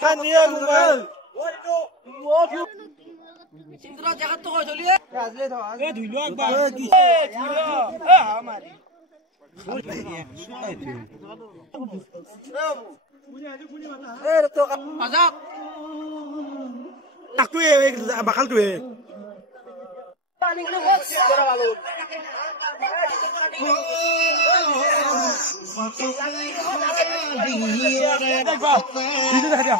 Sania Google. Sindro jagat to koi choliye. Eh dhilo akbar. Hamari. Mazak. Tak tu bakal tu Paling lu bos. Kira balu. Itu dah dia.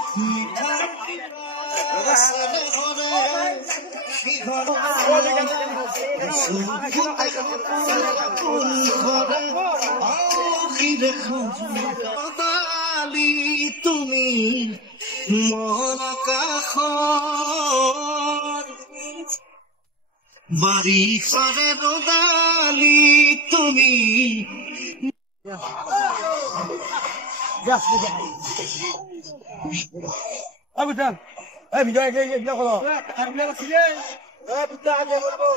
তুমি মন কাখন বাড়ি ফারে রোদালি তুমি Abu Tan. Video ke kalau. Arle basile. Buta age bolbo.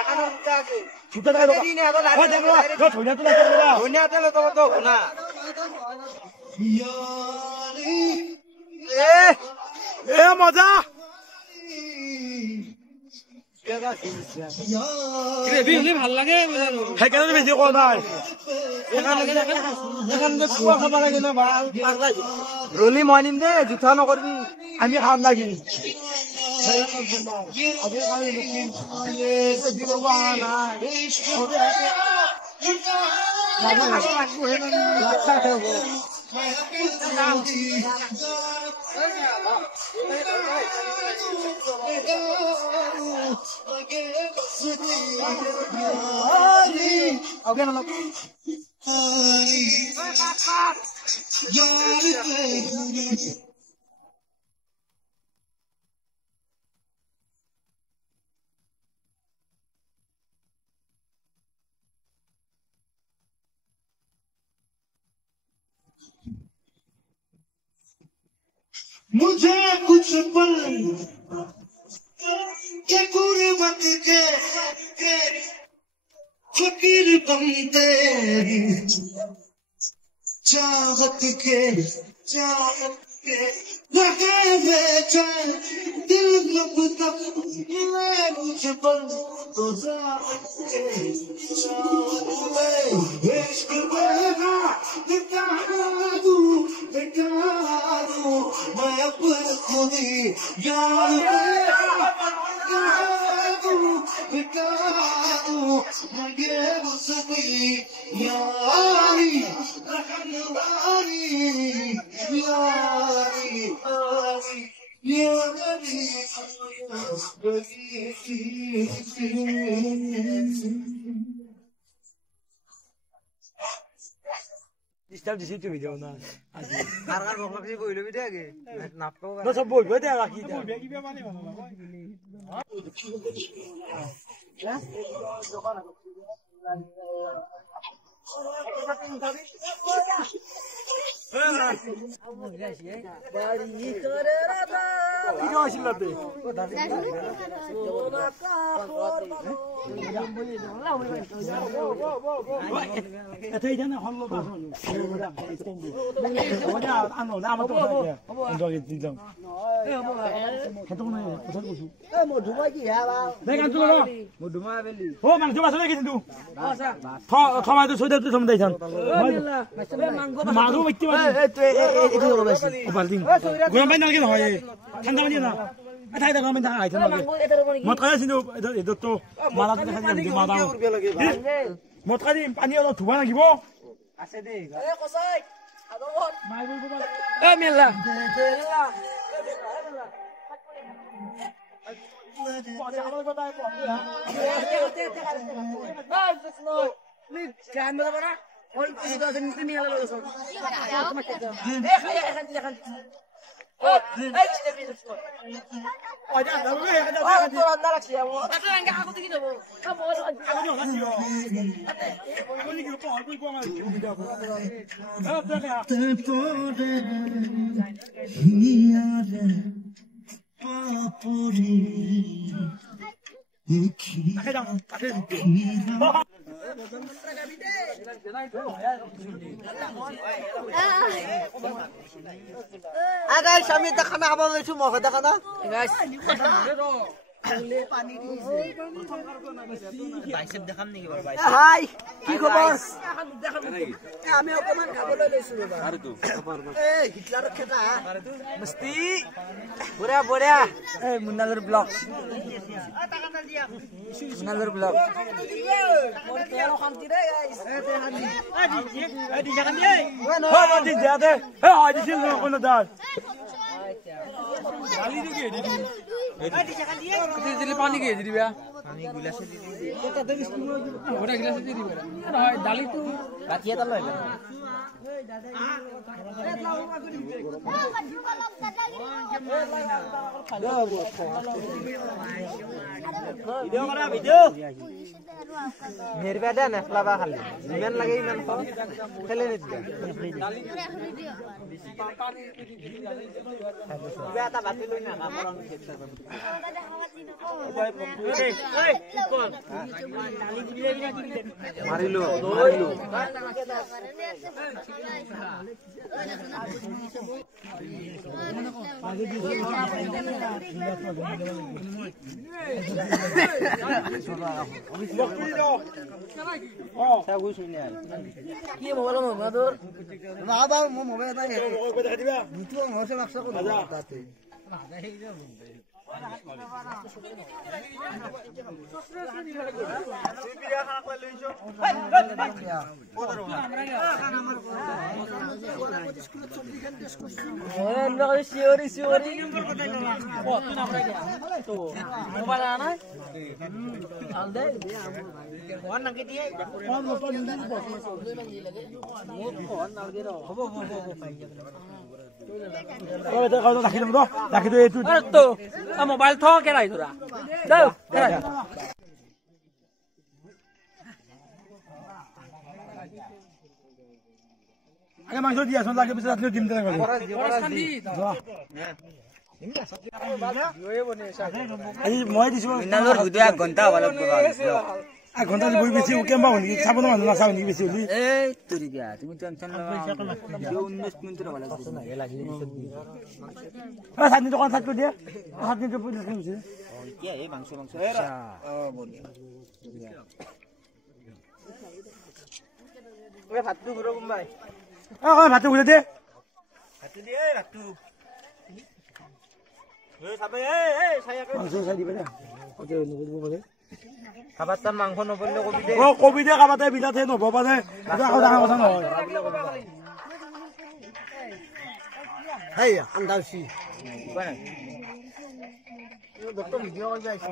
Ekan buta age. Buta age. Ini ada lagi. Oh, dengar. Kau punya tu lah. Punya tu lah tu guna. মজা gravy ভাল লাগে সেইকাৰণে বেছি কোৱা নাই রলি মই নিম দে জুঠা নকরবি আমি খাম নাকি मुझे कुछ पल के गुर्बत के फकीर बनते चाहत के लगे बेचैन दिल लब तक मिले मुझ पर तो चाहत के इश्क बना दिखा दूं मैं अपने खुद ही यार लगे मुझसे यारी Disturb di situ video na. কারকার বকলকি বইলো বিদে আগে নাপকো No সব বলবো দে রাখি দে। Video আসিলাতে। এটা জানা হলো বাসন। ওটা আনো না আমার তো থাকে। অন্তকে দিলাম। কত মনে কথা কইছো। মধুমা কি হাবা দেখ আনতো না। মধুমা বেলি ও মাংস বাসন রেখে কিন্তু। থমাই তো সইদা তো থমদাই যান। মাংস বাইতে পারে। এটো বলছি বালদিন। গরম পানি নালকে হয়। ঠান্ডা পানি না। এটাই দেখো আমি দেখা আইছে নাকি। মত খাই আছিনো এটো তো মালা দেখা যাবে মালা। মত খাই পানি অলপ ধুবা লাগিব। আছে দে কসাই আদর মাই বলবো মেলা তাকে যাও তাকে guys, আমি দেখা না আবার লৈছো মগ দেখা না Guys. বাইসেপ দেখাম নেকি বাৰু Hi. কি খবৰ? আমি অকমান খাবলৈ লৈছো ৰবা। এই হিটলাৰৰ খেতা। মস্তি। বঢ়িয়া বঢ়িয়া। এই মুন্নালৰ ব্লগ। মুন্নালৰ ব্লগ। মোৰ তেল শান্তি দে গাইস। এই দিছা কান্দি হয় দিন যাতে এই হয় দিছিল কোন দাস গালি দি কি দি দিলে পানি কি দি দিবা পানী গিলাসে দি দি তাতে ওটা গিলাসে দি দিবা হয় ডালি তো বাকি এটা লৈ ভিডিও কৰা ভিডিও মেৰবা দে নেফলাবা খালি ইমান লাগে ইমান কম খেলে নিদিয়া এটা বাতি লৈ না কাপড় মাৰিলো কি মোবাইল তোৰ বাবা মোৰ মোবাইল এটা দেখা দিবা নিতু ঘৰছে বাক্সা কৰি তাতে চিঞৰি চিঞৰি মোবাইল আনা ৰাখি দিম ৰাখি দিওঁ এইটো মোবাইল থ কেৰাই ধৰা যাও আগে মাংস দি আছো লাগে পিছত ৰাতিও দিম তেনেকৈ আজি মই দিছো মিনালৰ ভিডিও 1 ঘণ্টা হ'ব লাগিব 1 ঘণ্টা বহি বেছি কেম্বা শুনি চাব ন মানুহ নাচাব নেকি বেছি হলি এই তুৰি দিয়া তুমি টেনচন লবা ভিডিও 19 মিনিট হ'ব লাগিব চাটনি দোকান চাটনি দিয়ে চাটনিটো পইচা দিছে কি এই মাংস বঢ়িয়া ভাতটো ঘুৰো কোনবাই ভাতটো ঘুরে দে ভাতটো দিয়ে ভাতটো এই চাবে এই ছায়াকে মাংস চাই দিবে না ওতে নবুব পারে খাবার তার মাংস নবললে কবি দে কবি দে কাবাতে বিলাতে নব পারে এটা ডাঙৰ কথা নহয় হেই আন্দাউছি কোন ডক্টৰ ভিডিও কৰি যাইছে